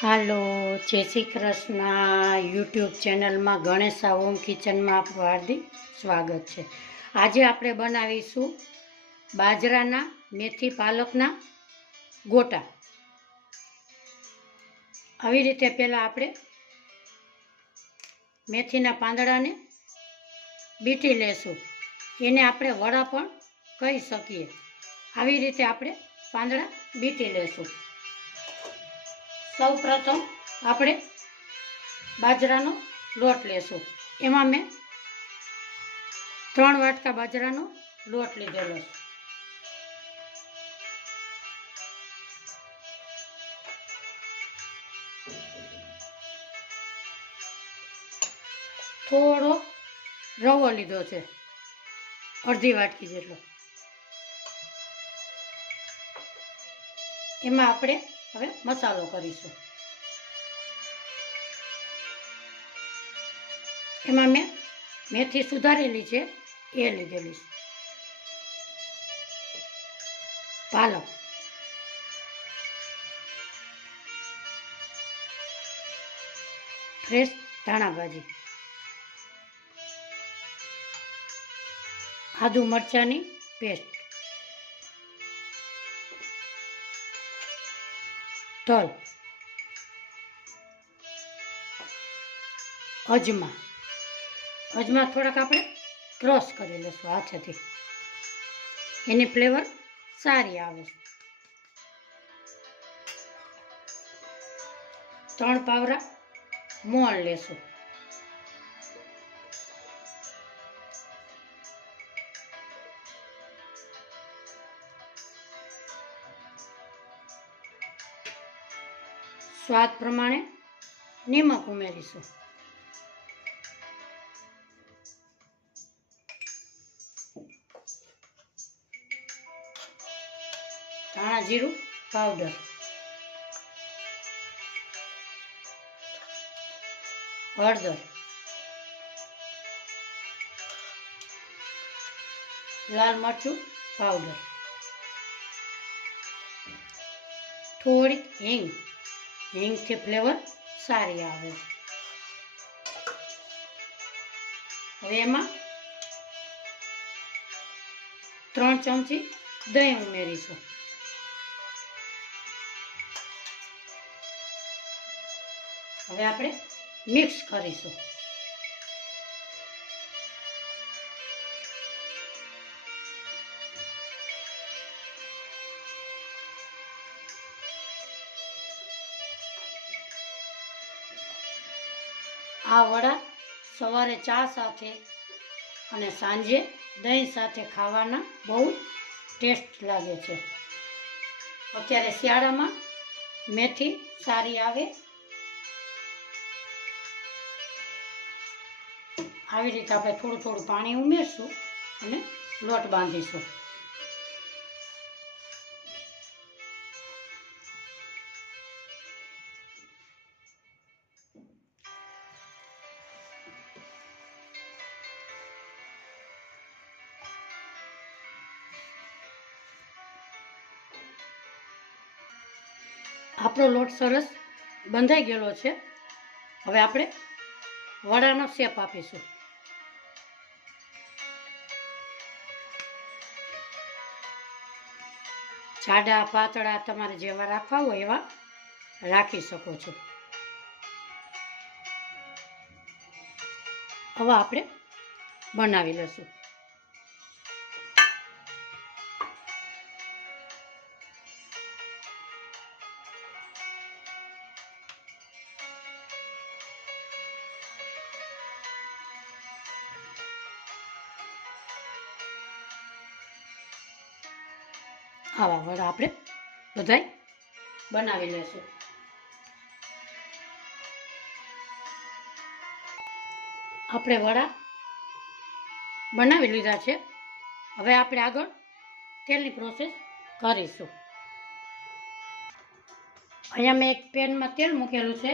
હાલો, જય શ્રી કૃષ્ણ. યુટ્યુબ ચેનલમાં ગણેશા હોમ કિચનમાં આપણું હાર્દિક સ્વાગત છે. આજે આપણે બનાવીશું બાજરાના મેથી પાલકના ગોટા. આવી રીતે પહેલાં આપણે મેથીના પાંદડાને બીટી લેશું. એને આપણે વડા પણ કહી શકીએ. આવી રીતે આપણે પાંદડા બીટી લેશું. સૌ પ્રથમ આપણે બાજરાનો લોટ લેશું. એમાં મેં 3 વાટકા બાજરાનો લોટ લીધેલો છે. થોડો રવો લીધો છે, અડધી વાટકી જેટલો. એમાં આપણે હવે મસાલો કરીશું. એમાં મેં મેથી સુધારેલી છે એ લીધેલી છે. પાલક, ફ્રેશ ધાણા ભાજી, આદુ મરચાંની પેસ્ટ, તલ, અજમા થોડાક આપણે ક્રશ કરી લઈશું હાથેથી. એની ફ્લેવર સારી આવે. 3 પાવરા મોણ લેશું. સ્વાદ પ્રમાણે નિમક ઉમેરીશું. ધાણા જીરું પાવડર, હળદર, લાલ મરચું પાવડર, થોડીક હિંગ. હિંગથી ફ્લેવર સારી આવે. હવે એમાં 3 ચમચી દહીં ઉમેરીશું. હવે આપણે મિક્સ કરીશું. આ વડા સવારે ચા સાથે અને સાંજે દહીં સાથે ખાવાના બહુ ટેસ્ટ લાગે છે. અત્યારે શિયાળામાં મેથી સારી આવે. આવી રીતે આપણે થોડું થોડું પાણી ઉમેરશું અને લોટ બાંધીશું. આપણો લોટ સરસ બંધાઈ ગયેલો છે. હવે આપણે વડાનો શેપ આપીશું. જાડા પાતળા તમારે જેવા રાખવા હોય એવા રાખી શકો છો. હવે આપણે બનાવી લઈશું. આવા વડા આપણે બધાય બનાવી લઈશું. આપણે વડા બનાવી લીધા છે. હવે આપણે આગળ તેલની પ્રોસેસ કરીશું. અહીંયા મેં એક પેનમાં તેલ મૂકેલું છે.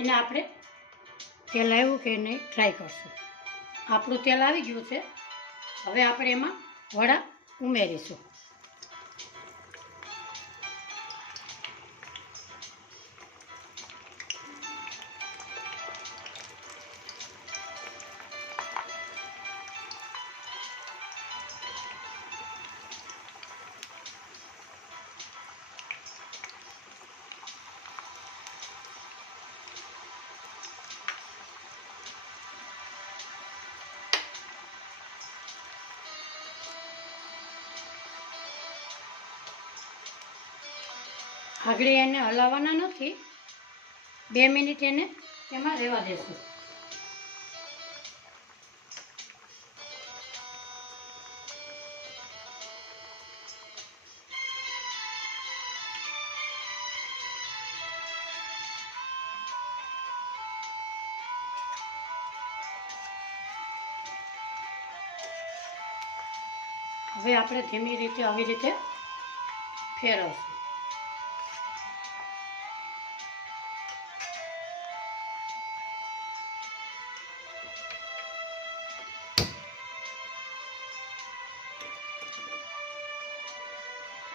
એને આપણે તેલ આવ્યું કે નહીં ટ્રાય કરશું. આપણું તેલ આવી ગયું છે. હવે આપણે એમાં વડા ઉમેરીશું. આગળ એને હલાવવાના નથી, 2 મિનિટ એને એમાં રહેવા દેશું. હવે આપણે ધીમી રીતે આવી રીતે ફેરવશું.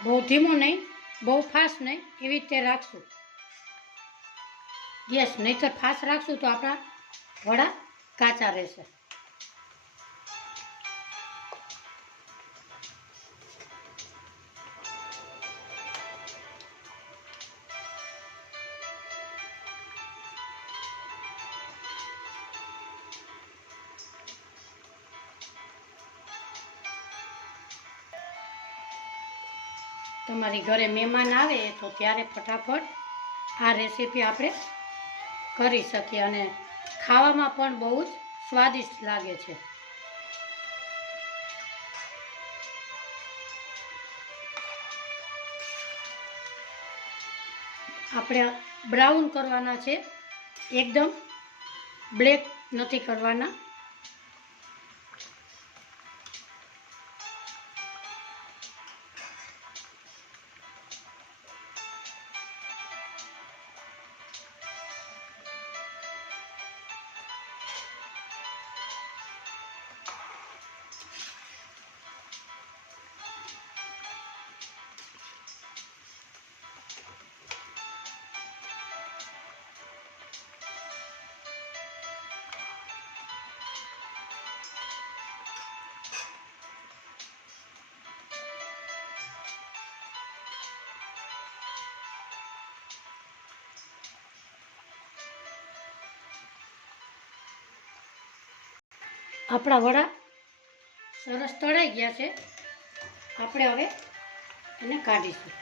બહુ ધીમું નહીં, બહુ ફાસ્ટ નહીં, એવી રીતે રાખશું ગેસ. નહીંતર ફાસ્ટ રાખશું તો આપણા વડા કાચા રહેશે. તમારી ઘરે મહેમાન આવે તો ત્યારે ફટાફટ આ રેસીપી આપણે કરી શકીએ અને ખાવામાં પણ બહુ જ સ્વાદિષ્ટ લાગે છે. આપણે બ્રાઉન કરવાના છે, એકદમ બ્લેક નથી કરવાના. આપણા વડા સરસ તળાઈ ગયા છે. આપણે હવે એને કાઢીશું.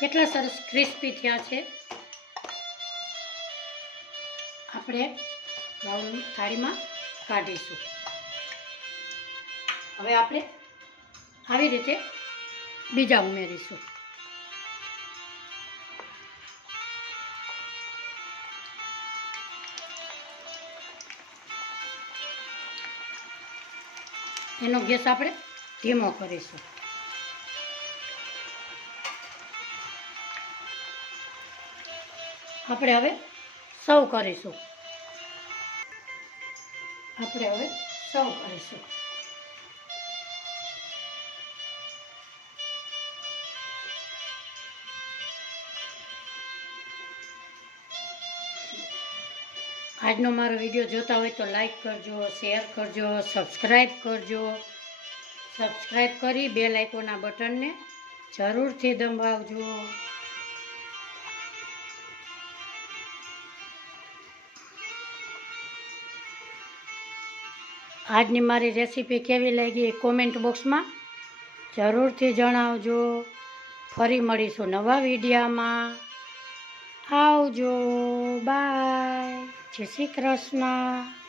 કેટલા સરસ ક્રિસ્પી થયા છે. આપણે બાઉલ થાળીમાં કાઢીશું. હવે આપણે આવી રીતે બીજા ઉમેરીશું. એનો ગેસ આપણે ધીમો કરીશું. આપણે હવે સર્વ કરીશું. આજનો મારો વિડીયો જોતા હોય તો લાઈક કરજો, શેર કરજો, સબસ્ક્રાઈબ કરજો. સબસ્ક્રાઈબ કરી બેલ આઇકોનના બટનને જરૂરથી દબાવજો. આજની મારી રેસીપી કેવી લાગી એ કોમેન્ટ બોક્સમાં જરૂરથી જણાવજો. ફરી મળીશું નવા વિડીયોમાં. આવજો, બાય, જય શ્રી કૃષ્ણ.